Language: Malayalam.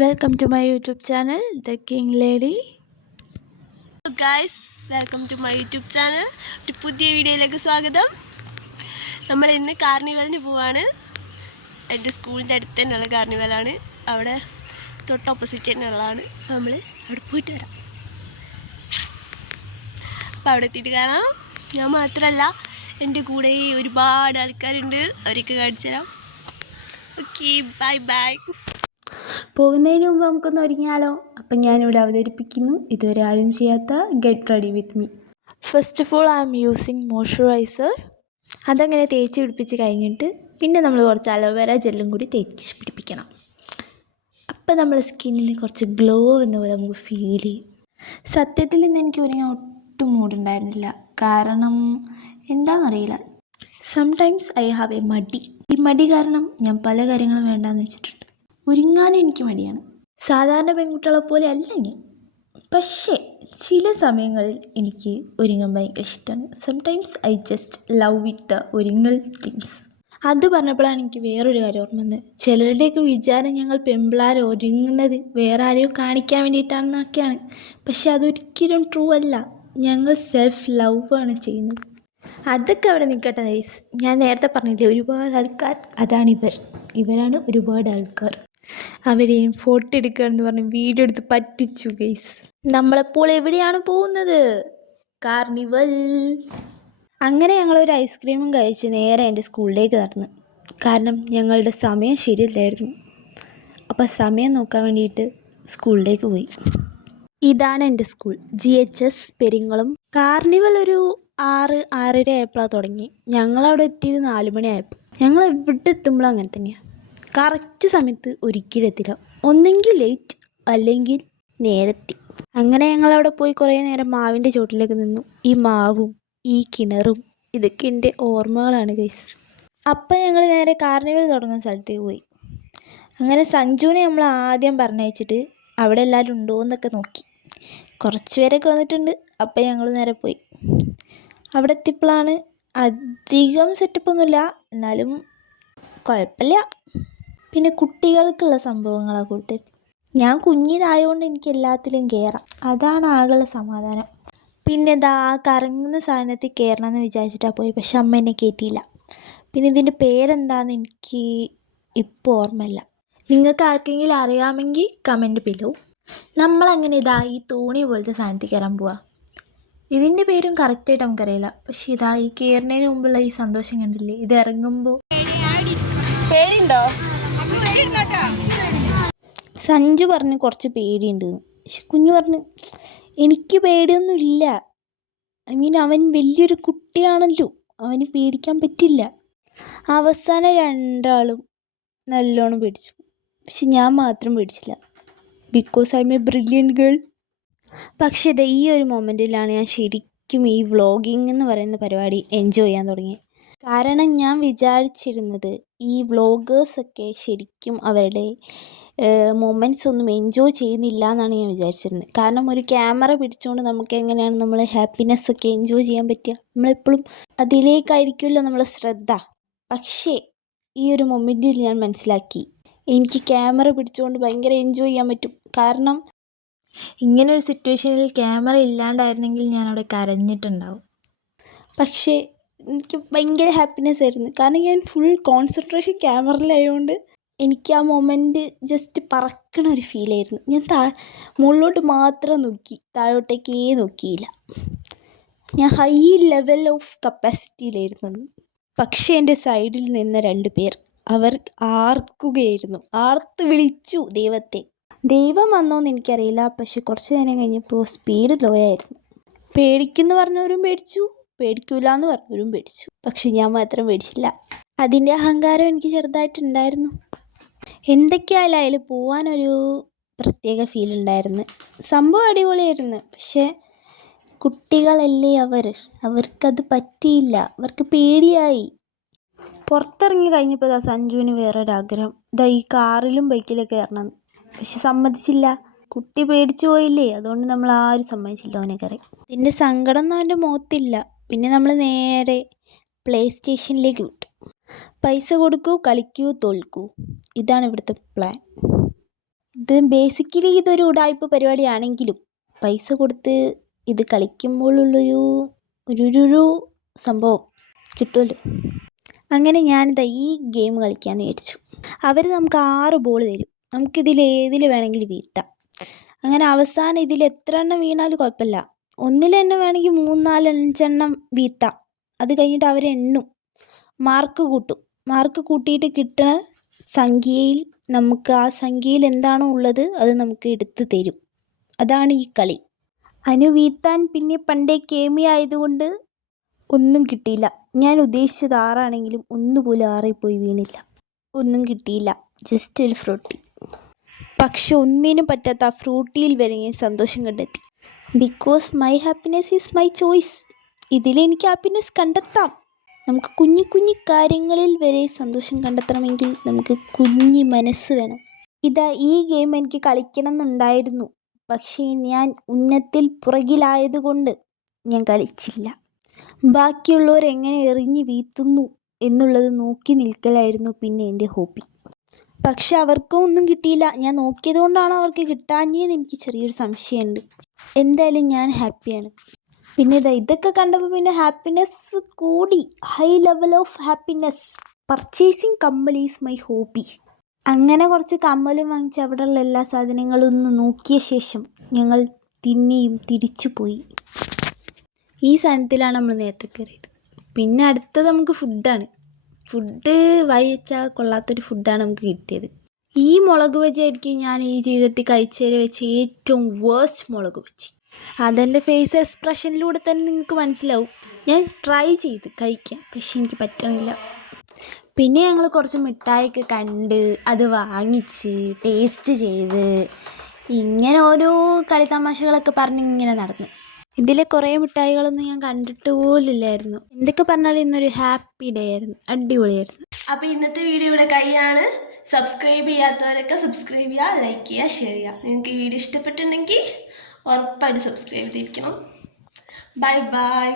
Welcome to my YouTube channel the king lady. Guys, welcome to my YouTube channel. ഒരു പുതിയ വീഡിയോയിലേക്ക് സ്വാഗതം. നമ്മൾ ഇന്ന് കാർണിവലിന് പോവാണ്. എൻ്റെ സ്കൂളിൻ്റെ അടുത്ത് തന്നെയുള്ള കാർണിവലാണ്. അവിടെ തൊട്ട് ഓപ്പോസിറ്റ് തന്നെയുള്ളതാണ്. നമ്മൾ അവിടെ പോയിട്ട് വരാം. അപ്പോൾ അവിടെ എത്തിയിട്ട് കാണാം. ഞാൻ മാത്രമല്ല, എൻ്റെ കൂടെ ഒരുപാട് ആൾക്കാരുണ്ട്. അവരൊക്കെ കാണിച്ചു തരാം. Okay, bye bye. പോകുന്നതിന് മുമ്പ് നമുക്കൊന്ന് ഒരുങ്ങിയാലോ. അപ്പം ഞാനിവിടെ അവതരിപ്പിക്കുന്നു ഇതുവരെ ആരും ചെയ്യാത്ത get ready with me. First of all I am using moisturiser. അതങ്ങനെ തേച്ച് പിടിപ്പിച്ച് കഴിഞ്ഞിട്ട് പിന്നെ നമ്മൾ കുറച്ച് അലോവേര ജെല്ലും കൂടി തേച്ച് പിടിപ്പിക്കണം. അപ്പം നമ്മുടെ സ്കിന്നിന് കുറച്ച് ഗ്ലോ എന്ന പോലെ നമുക്ക് ഫീൽ ചെയ്യും. സത്യത്തിൽ ഇന്ന് എനിക്ക് ഒരുങ്ങാൻ ഒട്ടും മൂടുണ്ടായിരുന്നില്ല. കാരണം എന്താണെന്നറിയില്ല, സംടൈംസ് ഐ ഹാവ് എ മടി. ഈ മടി കാരണം ഞാൻ പല കാര്യങ്ങളും വേണ്ടാന്ന് വെച്ചിട്ടുണ്ട്. ഒരുങ്ങാനും എനിക്ക് മടിയാണ്. സാധാരണ പെൺകുട്ടികളെ പോലെ അല്ല ഞാൻ. പക്ഷേ ചില സമയങ്ങളിൽ എനിക്ക് ഒരുങ്ങാൻ ഭയങ്കര ഇഷ്ടമാണ്. Sometimes I just love with the ഒരുങ്ങൽ തിങ്സ്. അത് പറഞ്ഞപ്പോഴാണ് എനിക്ക് വേറൊരു കാര്യം ഓർമ്മ വന്നത്. ചിലരുടെയൊക്കെ വിചാരം ഞങ്ങൾ പെൺപിള്ളേർ ഒരുങ്ങുന്നത് വേറെ ആരെയോ കാണിക്കാൻ വേണ്ടിയിട്ടാണെന്നൊക്കെയാണ്. പക്ഷെ അതൊരിക്കലും ട്രൂ അല്ല. ഞങ്ങൾ സെൽഫ് ലവ് ആണ് ചെയ്യുന്നത്. അതൊക്കെ അവിടെ നിൽക്കട്ടെ ഗൈസ്. ഞാൻ നേരത്തെ പറഞ്ഞില്ലേ, ഒരുപാട് ആൾക്കാർ, ഇവരാണ് ഒരുപാട് ആൾക്കാർ. അവരെയും ഫോട്ടോ എടുക്കുക എന്ന് പറഞ്ഞ് വീഡിയോ എടുത്ത് പറ്റിച്ചു ഗൈസ്. നമ്മളെപ്പോൾ എവിടെയാണ് പോകുന്നത്? കാർണിവൽ. അങ്ങനെ ഞങ്ങളൊരു ഐസ്ക്രീമും കഴിച്ച് നേരെ എൻ്റെ സ്കൂളിലേക്ക് നടന്നു. കാരണം ഞങ്ങളുടെ സമയം ശരിയല്ലായിരുന്നു. അപ്പോൾ സമയം നോക്കാൻ വേണ്ടിയിട്ട് സ്കൂളിലേക്ക് പോയി. ഇതാണ് എൻ്റെ സ്കൂൾ, GHS പെരിങ്ങളം. കാർണിവൽ ഒരു 6-6:30 ആയപ്പോഴാണ് തുടങ്ങി. ഞങ്ങളവിടെ എത്തിയത് 4 മണിയായപ്പോൾ. ഞങ്ങൾ എവിടെ എത്തുമ്പോഴും അങ്ങനെ തന്നെയാണ്. കറക്റ്റ് സമയത്ത് ഒരിക്കലും എത്തില്ല. ഒന്നെങ്കിൽ ലേറ്റ്, അല്ലെങ്കിൽ നേരത്തെ. അങ്ങനെ ഞങ്ങളവിടെ പോയി കുറേ നേരം മാവിൻ്റെ ചുവട്ടിലേക്ക് നിന്നു. ഈ മാവും ഈ കിണറും ഇതൊക്കെ എൻ്റെ ഓർമ്മകളാണ് ഗൈസ്. അപ്പം ഞങ്ങൾ നേരെ കാർണിവൽ തുടങ്ങുന്ന സ്ഥലത്തേക്ക് പോയി. അങ്ങനെ സഞ്ജുവിനെ നമ്മൾ ആദ്യം പറഞ്ഞയച്ചിട്ട് അവിടെ എല്ലാവരും ഉണ്ടോ എന്നൊക്കെ നോക്കി. കുറച്ച് പേരൊക്കെ വന്നിട്ടുണ്ട്. അപ്പം ഞങ്ങൾ നേരെ പോയി. അവിടെ എത്തിയപ്പോഴാണ് അധികം സെറ്റപ്പൊന്നുമില്ല, എന്നാലും കുഴപ്പമില്ല. പിന്നെ കുട്ടികൾക്കുള്ള സംഭവങ്ങളാണ് കൂടുതൽ. ഞാൻ കുഞ്ഞിതായതുകൊണ്ട് എനിക്ക് എല്ലാത്തിലും കയറാം. അതാണ് ആകെയുള്ള സമാധാനം. പിന്നെ ഇതാ ആ കറങ്ങുന്ന സാധനത്തിൽ കയറണമെന്ന് വിചാരിച്ചിട്ടാണ് പോയി. പക്ഷെ അമ്മ എന്നെ കയറ്റിയില്ല. പിന്നെ ഇതിൻ്റെ പേരെന്താണെന്ന് എനിക്ക് ഇപ്പോൾ ഓർമ്മയില്ല. നിങ്ങൾക്ക് ആർക്കെങ്കിലും അറിയാമെങ്കിൽ കമൻറ്റ് ബിലോ. നമ്മളങ്ങനെ ഇതാ ഈ തോണി പോലത്തെ സാധനത്തിൽ കയറാൻ പോവാം. ഇതിൻ്റെ പേരും കറക്റ്റായിട്ട് നമുക്കറിയില്ല. പക്ഷെ ഇതാ ഈ കയറുന്നതിന് മുമ്പുള്ള ഈ സന്തോഷം കണ്ടില്ലേ, ഇത് ഇറങ്ങുമ്പോൾ. പേരുണ്ടോ? സഞ്ജു പറഞ്ഞ് കുറച്ച് പേടിയുണ്ട്. പക്ഷെ കുഞ്ഞു പറഞ്ഞ് എനിക്ക് പേടിയൊന്നുമില്ല. അവൻ വലിയൊരു കുട്ടിയാണല്ലോ, അവന് പേടിക്കാൻ പറ്റില്ല. അവസാനം രണ്ടാളും നല്ലോണം പേടിച്ചു. പക്ഷെ ഞാൻ മാത്രം പേടിച്ചില്ല. Because I am a brilliant girl. പക്ഷേ ഇത് ഈ ഒരു മൊമെൻറ്റിലാണ് ഞാൻ ശരിക്കും ഈ വ്ളോഗിങ് എന്ന് പറയുന്ന പരിപാടി എൻജോയ് ചെയ്യാൻ തുടങ്ങി. കാരണം ഞാൻ വിചാരിച്ചിരുന്നത് ഈ വ്ളോഗേഴ്സൊക്കെ ശരിക്കും അവരുടെ മൊമെൻറ്റ്സ് ഒന്നും എൻജോയ് ചെയ്യുന്നില്ല എന്നാണ് ഞാൻ വിചാരിച്ചിരുന്നത്. കാരണം ഒരു ക്യാമറ പിടിച്ചുകൊണ്ട് നമുക്ക് എങ്ങനെയാണ് നമ്മൾ ഹാപ്പിനെസ്സൊക്കെ എൻജോയ് ചെയ്യാൻ പറ്റുക? നമ്മളെപ്പോഴും അതിലേക്കായിരിക്കുമല്ലോ നമ്മളെ ശ്രദ്ധ. പക്ഷേ ഈ ഒരു മൊമെൻറ്റിൽ ഞാൻ മനസ്സിലാക്കി, എനിക്ക് ക്യാമറ പിടിച്ചുകൊണ്ട് ഭയങ്കര എൻജോയ് ചെയ്യാൻ പറ്റും. കാരണം ഇങ്ങനൊരു സിറ്റുവേഷനിൽ ക്യാമറ ഇല്ലാണ്ടായിരുന്നെങ്കിൽ ഞാനവിടെ കരഞ്ഞിട്ടുണ്ടാവും. പക്ഷേ എനിക്ക് ഭയങ്കര ഹാപ്പിനെസ് ആയിരുന്നു. കാരണം ഞാൻ ഫുൾ കോൺസെൻട്രേഷൻ ക്യാമറയിലായതുകൊണ്ട് എനിക്ക് ആ മൊമെൻറ്റ് ജസ്റ്റ് പറക്കണ ഒരു ഫീലായിരുന്നു. ഞാൻ മുകളിലോട്ട് മാത്രം നോക്കി, താഴോട്ടേക്കേ നോക്കിയില്ല. ഞാൻ ഹൈ ലെവൽ ഓഫ് കപ്പാസിറ്റിയിലായിരുന്നു. പക്ഷേ എൻ്റെ സൈഡിൽ നിന്ന 2 പേർ, അവർ ആർക്കുകയായിരുന്നു, ആർത്ത് വിളിച്ചു ദൈവത്തെ. ദൈവം വന്നോന്ന് എനിക്കറിയില്ല. പക്ഷെ കുറച്ച് നേരം കഴിഞ്ഞപ്പോൾ സ്പീഡ് ലോ ആയിരുന്നു. പേടിക്കുമെന്ന് പറഞ്ഞവരും പേടിച്ചു, പേടിക്കൂല എന്ന് പറഞ്ഞവരും പേടിച്ചു. പക്ഷെ ഞാൻ മാത്രം പേടിച്ചില്ല. അതിൻ്റെ അഹങ്കാരം എനിക്ക് ചെറുതായിട്ടുണ്ടായിരുന്നു. എന്തൊക്കെയായാലും പോകാനൊരു പ്രത്യേക ഫീൽ ഉണ്ടായിരുന്നു. സംഭവം അടിപൊളിയായിരുന്നു. പക്ഷേ കുട്ടികളല്ലേ അവർക്കത് പറ്റിയില്ല. അവർക്ക് പേടിയായി. പുറത്തിറങ്ങി കഴിഞ്ഞപ്പോൾ സഞ്ജുവിന് വേറൊരാഗ്രഹം, ഈ കാറിലും ബൈക്കിലൊക്കെ കയറണം. പക്ഷെ സമ്മതിച്ചില്ല. കുട്ടി പേടിച്ചു പോയില്ലേ, അതുകൊണ്ട് നമ്മൾ ആരും സമ്മതിച്ചില്ല അവനെ കയറി. ഇതിൻ്റെ സങ്കടമൊന്നും അവൻ്റെ മുഖത്തില്ല. പിന്നെ നമ്മൾ നേരെ പ്ലേ സ്റ്റേഷനിലേക്ക് വിട്ടു. പൈസ കൊടുക്കൂ, കളിക്കൂ, തോൽക്കൂ, ഇതാണ് ഇവിടുത്തെ പ്ലാൻ. ഇത് ബേസിക്കലി ഇതൊരു ഉടായ്പ പരിപാടിയാണെങ്കിലും പൈസ കൊടുത്ത് ഇത് കളിക്കുമ്പോഴുള്ളൊരു ഒരു സംഭവം കിട്ടുമല്ലോ. അങ്ങനെ ഞാനിതാ ഈ ഗെയിം കളിക്കാമെന്ന് വിചാരിച്ചു. അവർ നമുക്ക് 6 ബോൾ തരും. നമുക്കിതിലേതിൽ വേണമെങ്കിലും വീഴ്ത്താം. അങ്ങനെ അവസാനം ഇതിൽ എത്ര എണ്ണം വീണാലും കുഴപ്പമില്ല. ഒന്നിൽ തന്നെ വേണമെങ്കിൽ 3, 4, 5 എണ്ണം വീഴ്ത്താം. അത് കഴിഞ്ഞിട്ട് അവർ എണ്ണും, മാർക്ക് കൂട്ടും. മാർക്ക് കൂട്ടിയിട്ട് കിട്ടുന്ന സംഖ്യയിൽ നമുക്ക് ആ സംഖ്യയിൽ എന്താണോ ഉള്ളത് അത് നമുക്ക് എടുത്ത് തരും. അതാണ് ഈ കളി. അനു വീഴ്ത്താൻ പിന്നെ പണ്ടേ കേമി ആയതുകൊണ്ട് ഒന്നും കിട്ടിയില്ല. ഞാൻ ഉദ്ദേശിച്ചത് 6 ആണെങ്കിലും ഒന്നുപോലും 6 പോയി വീണില്ല. ഒന്നും കിട്ടിയില്ല, ജസ്റ്റ് ഒരു ഫ്രൂട്ടി. പക്ഷെ ഒന്നിനും പറ്റാത്ത ആ ഫ്രൂട്ടിയിൽ വരെ ഞാൻ സന്തോഷം കണ്ടെത്തി. Because my happiness is my choice. ഇതിലെനിക്ക് ഹാപ്പിനെസ് കണ്ടെത്താം. നമുക്ക് കുഞ്ഞു കുഞ്ഞു കാര്യങ്ങളിൽ വരെ സന്തോഷം കണ്ടെത്തണമെങ്കിൽ നമുക്ക് കുഞ്ഞി മനസ്സ് വേണം. ഇതാ ഈ ഗെയിം എനിക്ക് കളിക്കണം എന്നുണ്ടായിരുന്നു. പക്ഷേ ഞാൻ ഉന്നത്തിൽ പുറകിലായതുകൊണ്ട് ഞാൻ കളിച്ചില്ല. ബാക്കിയുള്ളവർ എങ്ങനെ എറിഞ്ഞ് വീഴ്ത്തുന്നു എന്നുള്ളത് നോക്കി നിൽക്കലായിരുന്നു പിന്നെ എൻ്റെ ഹോബി. പക്ഷെ അവർക്കും ഒന്നും കിട്ടിയില്ല. ഞാൻ നോക്കിയത് കൊണ്ടാണോ അവർക്ക് കിട്ടാഞ്ഞതെന്ന് എനിക്ക് ചെറിയൊരു സംശയമുണ്ട്. എന്തായാലും ഞാൻ ഹാപ്പിയാണ്. പിന്നെ ഇതൊക്കെ കണ്ടപ്പോൾ പിന്നെ ഹാപ്പിനെസ് കൂടി. High level of happiness. Purchasing കമ്മൽ ഈസ് മൈ ഹോബി. അങ്ങനെ കുറച്ച് കമ്മലും വാങ്ങിച്ച് അവിടെയുള്ള എല്ലാ സാധനങ്ങളും ഒന്ന് നോക്കിയ ശേഷം ഞങ്ങൾ പിന്നെയും തിരിച്ചു പോയി. ഈ സാധനത്തിലാണ് നമ്മൾ നേരത്തെ കയറിയത്. പിന്നെ അടുത്തത് നമുക്ക് ഫുഡാണ്. ഫുഡ് വായി വെച്ചാൽ കൊള്ളാത്തൊരു ഫുഡാണ് നമുക്ക് കിട്ടിയത്. ഈ മുളക് ബജി ആയിരിക്കും ഞാൻ ഈ ജീവിതത്തിൽ കഴിച്ചതിൽ വെച്ച് ഏറ്റവും വേഴ്സ്റ്റ് മുളക് ബജി. അതെൻ്റെ ഫേസ് എക്സ്പ്രഷനിലൂടെ തന്നെ നിങ്ങൾക്ക് മനസ്സിലാവും. ഞാൻ ട്രൈ ചെയ്ത് കഴിക്കാൻ, പക്ഷെ എനിക്ക് പറ്റണില്ല. പിന്നെ ഞങ്ങൾ കുറച്ച് മിഠായിയൊക്കെ കണ്ട് അത് വാങ്ങിച്ച് ടേസ്റ്റ് ചെയ്ത് ഇങ്ങനെ ഓരോ കളിത്തമാശകളൊക്കെ പറഞ്ഞ് ഇങ്ങനെ നടന്നു. ഇതിലെ കുറേ മിഠായികളൊന്നും ഞാൻ കണ്ടിട്ട് പോലില്ലായിരുന്നു. എന്തൊക്കെ പറഞ്ഞാലും ഇന്നൊരു ഹാപ്പി ഡേ ആയിരുന്നു, അടിപൊളിയായിരുന്നു. അപ്പോൾ ഇന്നത്തെ വീഡിയോ ഇവിടെ കഴിയാണ്. സബ്സ്ക്രൈബ് ചെയ്യാത്തവരൊക്കെ സബ്സ്ക്രൈബ് ചെയ്യുക, ലൈക്ക് ചെയ്യുക, ഷെയർ ചെയ്യുക. നിങ്ങൾക്ക് ഈ വീഡിയോ ഇഷ്ടപ്പെട്ടിട്ടുണ്ടെങ്കിൽ ഉറപ്പായിട്ട് സബ്സ്ക്രൈബ് ചെയ്തിരിക്കണം. Bye bye.